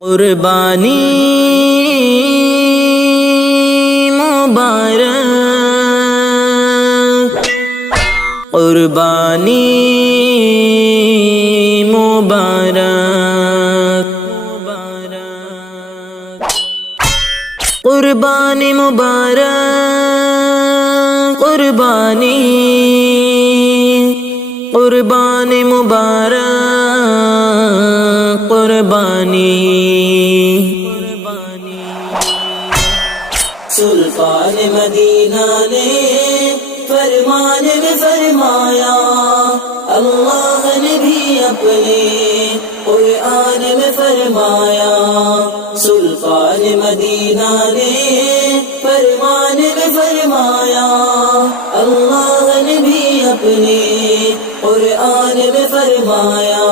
قربانی مبارک، قربانی مبارک، قربانی مبارک، قربانی، قربانی مبارک، قربانی۔ سلطان مدینہ نے فرمان میں فرمایا، اللہ نے بھی اپنے قرآن میں فرمایا۔ سلطان مدینہ نے فرمان میں فرمایا، اللہ نے بھی اپنے قرآن میں فرمایا۔